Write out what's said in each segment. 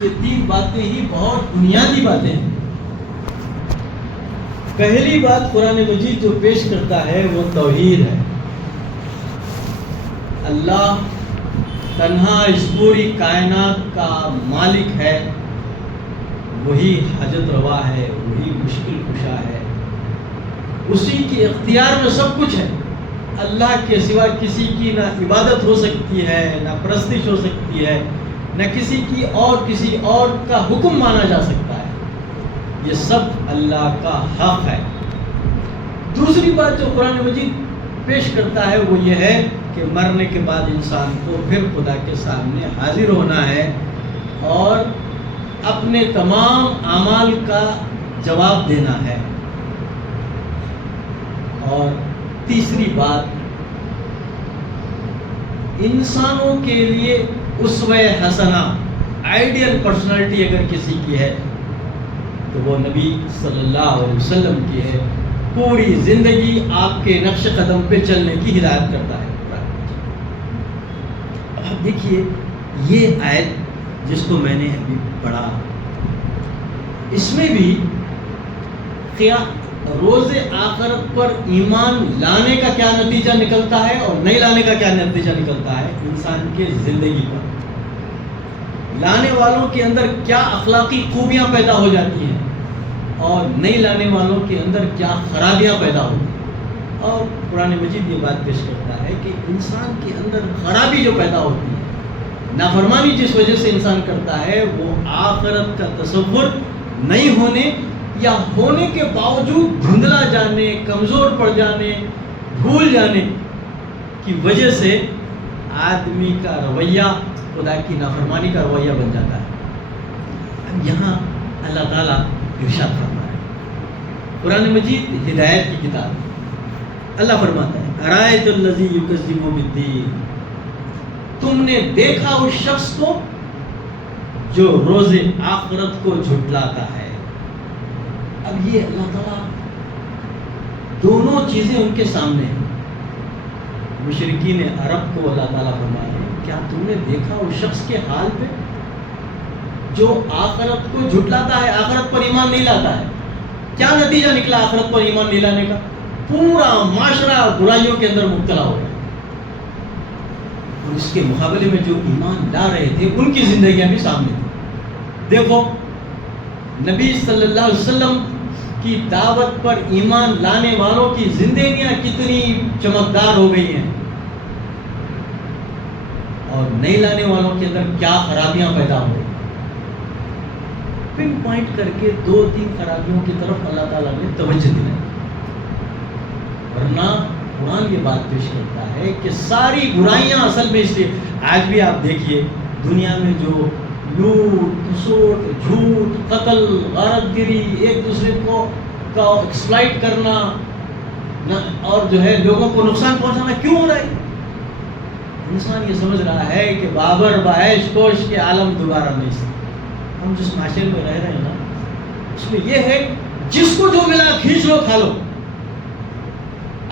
یہ تین باتیں ہی بہت بنیادی باتیں ہیں۔ پہلی بات قرآن مجید جو پیش کرتا ہے وہ توحید ہے۔ اللہ تنہا اس پوری کائنات کا مالک ہے، وہی حاجت روا ہے، وہی مشکل کشا ہے، اسی کے اختیار میں سب کچھ ہے۔ اللہ کے سوا کسی کی نہ عبادت ہو سکتی ہے، نہ پرستش ہو سکتی ہے، نہ کسی اور کا حکم مانا جا سکتا ہے۔ یہ سب اللہ کا حق ہے۔ دوسری بات جو قرآن مجید پیش کرتا ہے وہ یہ ہے کہ مرنے کے بعد انسان کو پھر خدا کے سامنے حاضر ہونا ہے اور اپنے تمام اعمال کا جواب دینا ہے۔ اور تیسری بات، انسانوں کے لیے اسوہ حسنہ، آئیڈیل پرسنالٹی اگر کسی کی ہے تو وہ نبی صلی اللہ علیہ وسلم کی ہے۔ پوری زندگی آپ کے نقش قدم پہ چلنے کی ہدایت کرتا ہے۔ اب آپ دیکھیے یہ آیت جس کو میں نے ابھی پڑھا، اس میں بھی روز آخرت پر ایمان لانے کا کیا نتیجہ نکلتا ہے اور نہیں لانے کا کیا نتیجہ نکلتا ہے انسان کے زندگی پر۔ لانے والوں کے اندر کیا اخلاقی خوبیاں پیدا ہو جاتی ہیں اور نہیں لانے والوں کے اندر کیا خرابیاں پیدا ہوتی ہیں۔ اور قرآن مجید یہ بات پیش کرتا ہے کہ انسان کے اندر خرابی جو پیدا ہوتی ہے، نافرمانی جس وجہ سے انسان کرتا ہے، وہ آخرت کا تصور نہیں ہونے یا ہونے کے باوجود دھندلا جانے، کمزور پڑ جانے، بھول جانے کی وجہ سے آدمی کا رویہ خدا کی نافرمانی کا رویہ بن جاتا ہے۔ اب یہاں اللہ تعالیٰ ارشاد فرما ہے، قرآن مجید ہدایت کی کتاب، اللہ فرماتا ہے ارائیت الذی یکذب بالدین، تم نے دیکھا اس شخص کو جو روز آخرت کو جھٹلاتا ہے۔ اب یہ اللہ تعالیٰ دونوں چیزیں ان کے سامنے ہیں۔ مشرکین عرب کو اللہ تعالیٰ فرما رہے ہیں کیا تم نے دیکھا اس شخص کے حال پہ جو آخرت کو جھٹلاتا ہے، آخرت پر ایمان نہیں لاتا ہے؟ کیا نتیجہ نکلا آخرت پر ایمان نہیں لانے کا؟ پورا معاشرہ برائیوں کے اندر مبتلا ہو گیا۔ اور اس کے مقابلے میں جو ایمان لا رہے تھے ان کی زندگیاں بھی سامنے تھیں۔ دیکھو نبی صلی اللہ علیہ وسلم کی دعوت پر ایمان لانے والوں کی زندگیاں کتنی چمکدار ہو گئی ہیں اور نہیں لانے والوں کے اندر کیا خرابیاں پیدا ہو گئی۔ پن پوائنٹ کر کے 2-3 خرابیوں کی طرف اللہ تعالیٰ نے توجہ دلائی، ورنہ قرآن یہ بات پیش کرتا ہے کہ ساری برائیاں اصل میں اس لیے آج بھی آپ دیکھیے دنیا میں جو لوٹ کھسوٹ، جھوٹ، قتل، غارت گری، ایک دوسرے کو کا ایکسپلائٹ کرنا اور جو ہے لوگوں کو نقصان پہنچانا کیوں ہو رہا ہے؟ انسان یہ سمجھ رہا ہے کہ بابر بائش کوش کے عالم دوبارہ نہیں سکتے۔ ہم جس معاشرے میں رہ رہے ہیں نا، اس میں یہ ہے جس کو جو ملا کھینچ لو کھا لو،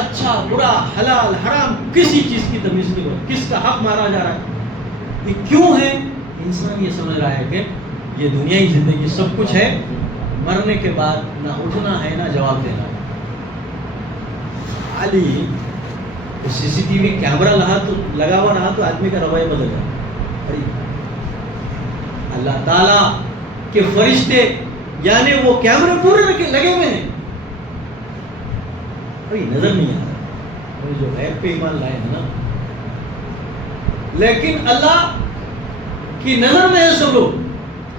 اچھا برا حلال حرام کسی چیز کی تمیز نہیں ہو، کس کا حق مارا جا رہا ہے۔ یہ کیوں ہے؟ انسان یہ سمجھ رہا ہے کہ یہ دنیائی زندگی سب کچھ ہے، مرنے کے بعد نہ اٹھنا ہے نہ جواب دینا ہے۔ خالی CCTV کیمرہ لگا ہوا رہا تو آدمی کا رویہ بدل جائے۔ اللہ تعالیٰ کے فرشتے یعنی وہ کیمرے پورے لگے ہوئے ہیں، کوئی نظر نہیں آ رہا، جو غیب پہ ایمان لائے ہیں نا، لیکن اللہ کی نظر میں ہے سب لوگ،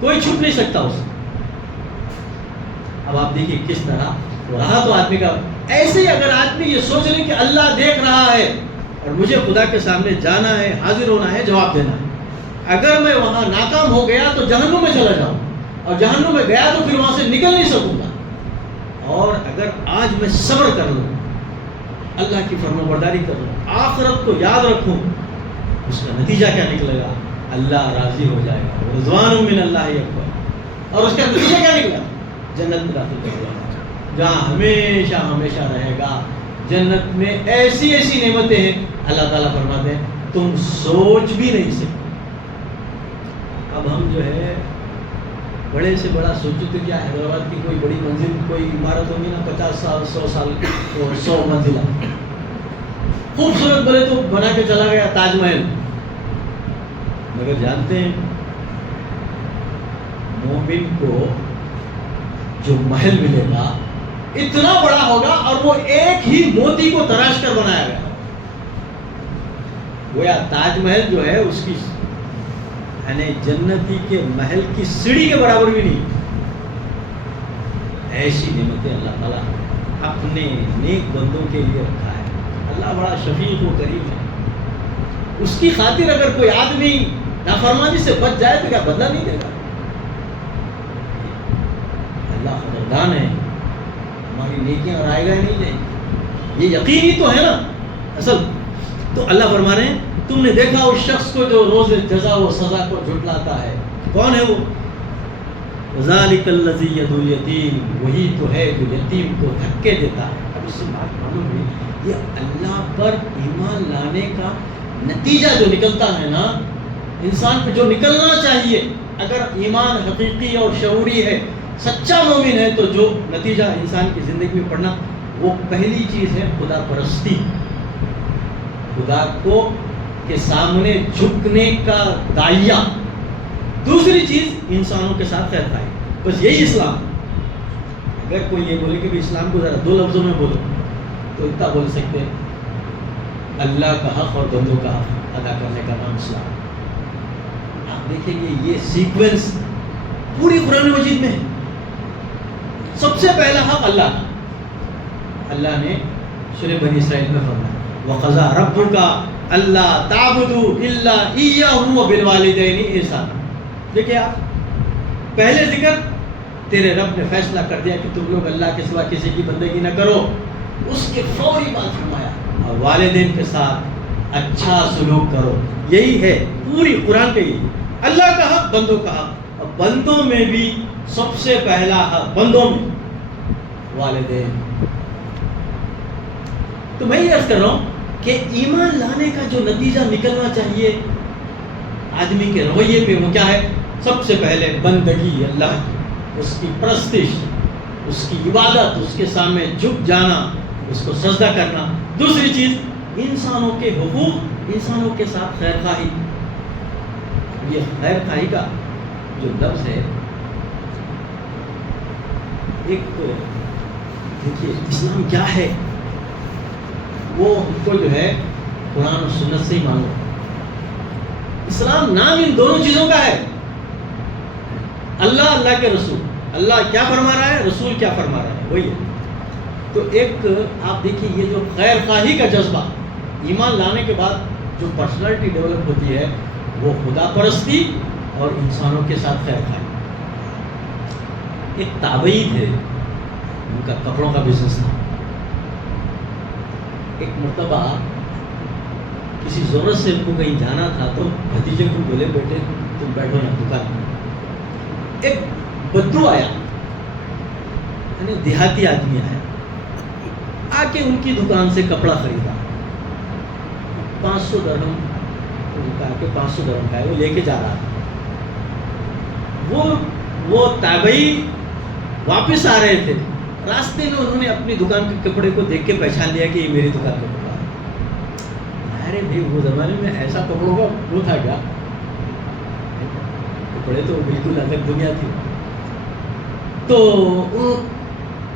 کوئی چھپ نہیں سکتا اسے۔ اب آپ دیکھیے کس طرح رہا تو آدمی کا ایسے ہی اگر آدمی یہ سوچ لے کہ اللہ دیکھ رہا ہے اور مجھے خدا کے سامنے جانا ہے، حاضر ہونا ہے، جواب دینا ہے، اگر میں وہاں ناکام ہو گیا تو جہنم میں چلا جاؤں اور جہنم میں گیا تو پھر وہاں سے نکل نہیں سکوں گا، اور اگر آج میں صبر کر لوں، اللہ کی فرمانبرداری کر لوں، آخرت کو یاد رکھوں، اس کا نتیجہ کیا نکلے گا؟ اللہ راضی ہو جائے گا، رضوان من اللہ اکبر، اور اس کا نتیجہ کیا نکلا؟ جنت میں داخل کر دیا جہاں ہمیشہ ہمیشہ رہے گا۔ جنت میں ایسی ایسی نعمتیں ہیں اللہ تعالیٰ فرماتے ہیں تم سوچ بھی نہیں سکتے۔ اب ہم جو ہے بڑے سے بڑا سوچو تو کیا حیدرآباد کی کوئی بڑی منزل کوئی عمارت ہوگی نا 50 سال 100 سال اور 100 منزلہ خوبصورت بولے تو بنا کے چلا گیا تاج محل. مگر جانتے ہیں مومن کو جو محل ملے گا اتنا بڑا ہوگا اور وہ ایک ہی موتی کو تراش کر بنایا گیا. گویا تاج محل جو ہے اس کی یعنی جنتی کے محل کی سیڑھی کے برابر بھی نہیں. ایسی نعمتیں اللہ تعالیٰ اپنے نیک بندوں کے لیے رکھا ہے. اللہ بڑا شفیق و کریم ہے. اس کی خاطر اگر کوئی آدمی نافرمانی سے بچ جائے تو کیا بدلہ نہیں دے گا؟ اللہ خبردان ہے ہماری نیکیاں اور آئے گا نہیں جائیں. یہ یقینی تو ہے نا اصل. تو اللہ فرما رہے ہیں تم نے دیکھا اس شخص کو جو روز جزا و سزا کو جھٹلاتا ہے. کون ہے وہ؟ ذالک الذی یدعو الیتیم، وہی تو ہے جو یتیم کو دھکے دیتا ہے. اب اس سے بات معلوم ہوئی یہ اللہ پر ایمان لانے کا نتیجہ جو نکلتا ہے نا انسان پہ جو نکلنا چاہیے. اگر ایمان حقیقی اور شعوری ہے سچا مومن ہے تو جو نتیجہ انسان کی زندگی میں پڑنا وہ پہلی چیز ہے خدا پرستی، خدا کو کے سامنے جھکنے کا داعیہ. دوسری چیز انسانوں کے ساتھ خیر خواہی. بس یہی اسلام. اگر کوئی یہ بولے کہ اسلام کو ذرا 2 لفظوں میں بولو تو اتنا بول سکتے ہیں اللہ کا حق اور بندوں کا حق ادا کرنے کا نام اسلام. آپ دیکھیں گے یہ سیکوینس پوری قرآن مجید میں ہے. سب سے پہلا حق اللہ کا. اللہ نے سورہ بنی اسرائیل میں فرمایا وَقَضَىٰ رَبُّكَ أَلَّا تَعْبُدُوا إِلَّا إِيَّاهُ وَبِالْوَالِدَيْنِ إِحْسَانًا. دیکھیں آپ پہلے ذکر تیرے رب نے فیصلہ کر دیا کہ تم لوگ اللہ کے سوا کسی کی بندگی نہ کرو. اس کے فوری بعد فرمایا اور والدین کے ساتھ اچھا سلوک کرو. یہی ہے پوری قرآن کا. یہی اللہ کا حق بندوں کا حق. اور بندوں میں بھی سب سے پہلا حق بندوں میں والدین. تو میں یہ عرض کر رہا ہوں کہ ایمان لانے کا جو نتیجہ نکلنا چاہیے آدمی کے رویے پہ وہ کیا ہے؟ سب سے پہلے بندگی اللہ کی، اس کی پرستش، اس کی عبادت، اس کے سامنے جھک جانا، اس کو سجدہ کرنا. دوسری چیز انسانوں کے حقوق، انسانوں کے ساتھ خیر خواہی. یہ خیر خواہی کا جو لفظ ہے ایک دیکھیے اسلام کیا ہے وہ ہم کو جو ہے قرآن و سنت سے ہی معلوم. اسلام نام ان دونوں چیزوں کا ہے. اللہ، اللہ کے رسول. اللہ کیا فرما رہا ہے، رسول کیا فرما رہا ہے، وہی ہے. تو ایک آپ دیکھیے یہ جو خیر خواہی کا جذبہ ایمان لانے کے بعد جو پرسنالٹی ڈیولپ ہوتی ہے وہ خدا پرستی اور انسانوں کے ساتھ خیر خواہی. ایک تابعی تھے، ان کا کپڑوں کا بزنس تھا. ایک مرتبہ کسی ضرورت سے ان کو کہیں جانا تھا تو بھتیجے کو بولے بیٹے تم بیٹھو یہاں دکان میں. ایک بدو آیا، یعنی دیہاتی آدمی آیا، آ کے ان کی دکان سے کپڑا خریدا. 500 درہم کہا کہ 500 درہم کا ہے، وہ لے کے جا رہا تھا. وہ تابعی واپس آ رہے تھے. راستے میں انہوں نے اپنی دکان کے کپڑے کو دیکھ کے پہچان لیا کہ یہ میری دکان کا کپڑا ہے. ارے بھائی وہ زمانے میں ایسا کپڑوں کا وہ تھا کیا؟ کپڑے تو بالکل الگ دنیا تھی. تو وہ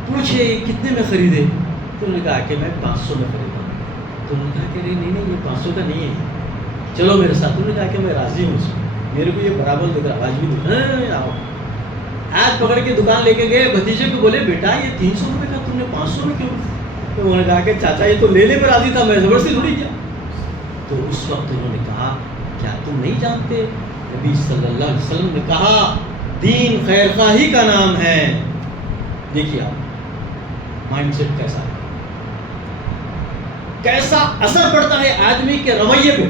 پوچھے کتنے میں خریدے؟ تو انہوں نے کہا کہ میں 500 میں خریدا. تو انہوں نے کہا کہ نہیں یہ 500 کا نہیں ہے، چلو میرے ساتھ. انہوں نے کہا کہ میں راضی ہوں، میرے کو یہ برابر دکھ رہا، آج بھی دکھ رہا. آؤ ہاتھ پکڑ کے دکان لے کے گئے. بھتیجے کو بولے بیٹا یہ 300 روپے کا تم نے 500 میں کیوں؟ تو انہوں نے کہا کہ چاچا یہ تو لینے میں راضی تھا، میں زبردستی تھوڑی کیا. تو اس وقت انہوں نے کہا کیا تم نہیں جانتے نبی صلی اللہ علیہ وسلم نے کہا دین خیر خواہی کا نام ہے. دیکھیے آپ مائنڈ سیٹ کیسا ہے، کیسا اثر پڑتا ہے آدمی کے رویے پہ.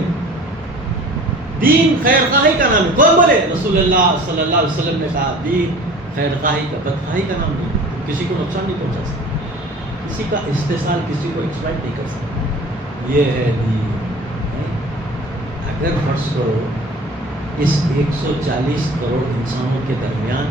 دین خیر خواہی کا نام ہے. کون بولے؟ رسول اللہ صلی اللہ علیہ وسلم نے کہا دین خیر خواہی کا، بدخواہی کا نام نہیں. کسی کو نقصان نہیں پہنچا سکتا، کسی کا استحصال کسی کو ایکسپلائٹ نہیں کر سکتا. یہ ہے دین. اگر فرض کرو اس 140 کروڑ انسانوں کے درمیان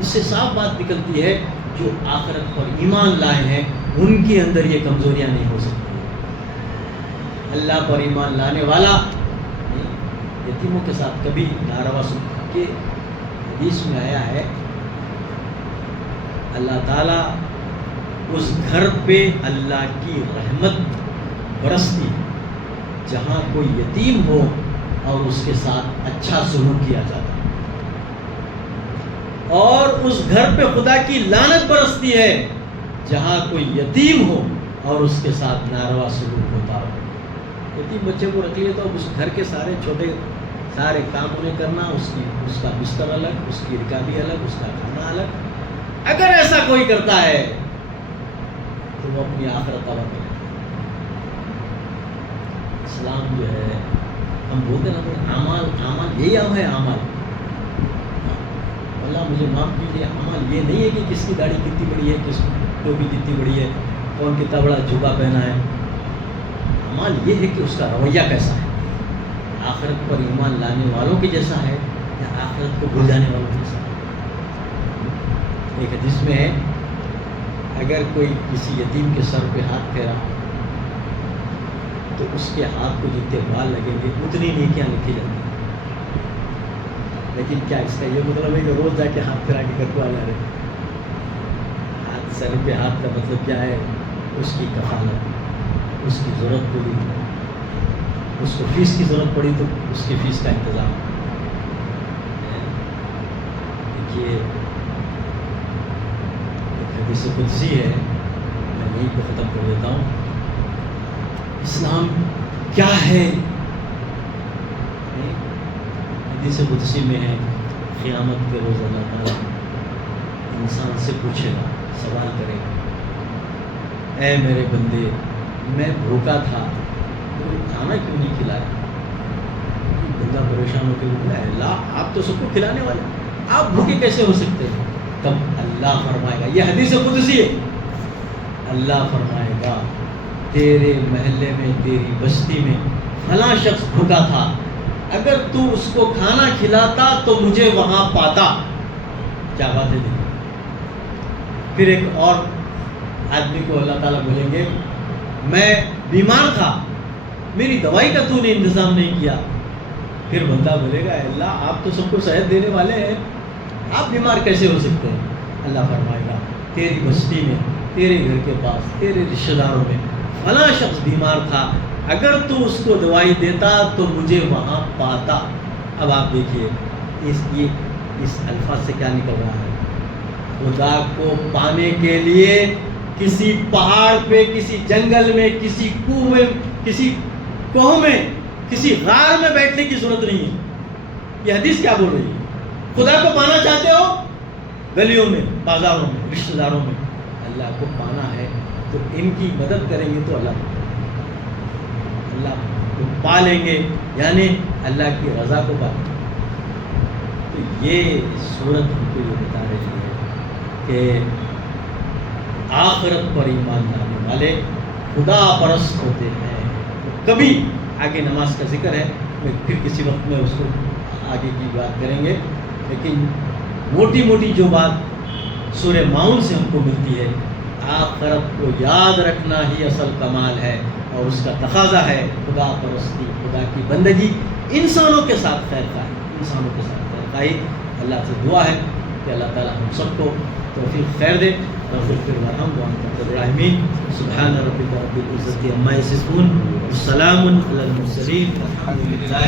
اس سے صاف بات نکلتی ہے جو آخرت پر ایمان لائے ہیں ان کے اندر یہ کمزوریاں نہیں ہو سکتی. اللہ پر ایمان لانے والا یتیموں کے ساتھ کبھی ناروا سلوک کے حدیث میں آیا ہے اللہ تعالیٰ اس گھر پہ اللہ کی رحمت برستی جہاں کوئی یتیم ہو اور اس کے ساتھ اچھا سلوک کیا جاتا ہے، اور اس گھر پہ خدا کی لعنت برستی ہے جہاں کوئی یتیم ہو اور اس کے ساتھ ناروا سلوک ہوتا ہو. یتیم بچے کو رکھ لیے تو اس گھر کے سارے کام انہیں کرنا، اس کا بستر الگ، اس کی رکابی الگ، اس کا کھانا الگ. اگر ایسا کوئی کرتا ہے تو وہ اپنی آخرت تباہ کرے. اسلام جو ہے ہم بولتے نا اعمال یہی ہے اعمال. اللہ مجھے معاف کیجیے، اعمال یہ نہیں ہے کہ کس کی داڑھی کتنی بڑی ہے، کس کی ٹوپی کتنی بڑی ہے، کون کتنا بڑا جھکا پہنا ہے. اعمال یہ ہے کہ اس کا رویہ کیسا ہے، آخرت پر ایمان لانے والوں کے جیسا ہے یا آخرت کو بھول جانے والوں کے جیسا ہے. ایک حدیث میں ہے اگر کوئی کسی یتیم کے سر پہ ہاتھ پھیرا تو اس کے ہاتھ کو جتنے بال لگیں گے اتنی نیکیاں لکھی جاتی ہیں. لیکن کیا اس کا یہ مطلب ہے کہ روز جا کے ہاتھ پھیرا کے گھر کو آ جا رہے؟ ہاتھ سر پہ ہاتھ کا مطلب کیا ہے؟ اس کی کفالت، اس کی ضرورت پوری، اس کو فیس کی ضرورت پڑی تو اس کی فیس کا انتظام. دیکھیے حدیث قدسی ہے، میں یہیں پہ ختم کر دیتا ہوں. اسلام کیا ہے؟ حدیث قدسی میں ہے قیامت کے روز اللہ تعالیٰ انسان سے پوچھے گا، سوال کرے گا، اے میرے بندے میں بھوکا تھا تو کھانا کیوں نہیں کھلایا؟ بندہ پریشان ہو کے بولا اللہ آپ تو سب کو کھلانے والے، آپ بھوکے کیسے ہو سکتے ہیں؟ تب اللہ فرمائے گا، یہ حدیث قدسی ہے، اللہ فرمائے گا تیرے محلے میں، تیری بستی میں فلاں شخص بھوکا تھا، اگر تو اس کو کھانا کھلاتا تو مجھے وہاں پاتا. کیا بات ہے؟ پھر ایک اور آدمی کو اللہ تعالیٰ بولیں گے میں بیمار تھا، میری دوائی کا تو نے انتظام نہیں کیا. پھر بندہ بولے گا اللہ آپ تو سب کو صحت دینے والے ہیں، آپ بیمار کیسے ہو سکتے ہیں؟ اللہ فرمائے گا تیری بستی میں، تیرے گھر کے پاس، تیرے رشتہ داروں میں فلاں شخص بیمار تھا، اگر تو اس کو دوائی دیتا تو مجھے وہاں پاتا. اب آپ دیکھیے اس الفاظ سے کیا نکل رہا ہے؟ خدا کو پانے کے لیے کسی پہاڑ پہ، کسی جنگل میں، کسی کوہ میں، کسی کوہ میں، کسی غار میں بیٹھنے کی ضرورت نہیں ہے. یہ حدیث کیا بول رہی ہے؟ خدا کو پانا چاہتے ہو؟ گلیوں میں، بازاروں میں، رشتہ داروں میں. اللہ کو پانا ہے تو ان کی مدد کریں گے تو اللہ کو پا لیں گے، یعنی اللہ کی رضا کو پا لیں گے. تو یہ صورت ہم کو یہ بتا رہی ہے کہ آخرت پر ایمان لانے والے خدا پرست ہوتے ہیں. کبھی آگے نماز کا ذکر ہے، میں پھر کسی وقت میں اس کو آگے کی بات کریں گے، لیکن موٹی موٹی جو بات سورہ ماؤن سے ہم کو ملتی ہے، آخرت کو یاد رکھنا ہی اصل کمال ہے اور اس کا تقاضا ہے خدا پرستی، خدا کی بندگی، انسانوں کے ساتھ خیر خواہی، انسانوں کے ساتھ خیر خواہی. اللہ سے دعا ہے کہ اللہ تعالیٰ ہم سب کو توفیق خیر دے. سبحان ربک رب العزة عما یصفون، والسلام علی المرسلین، الحمد للہ.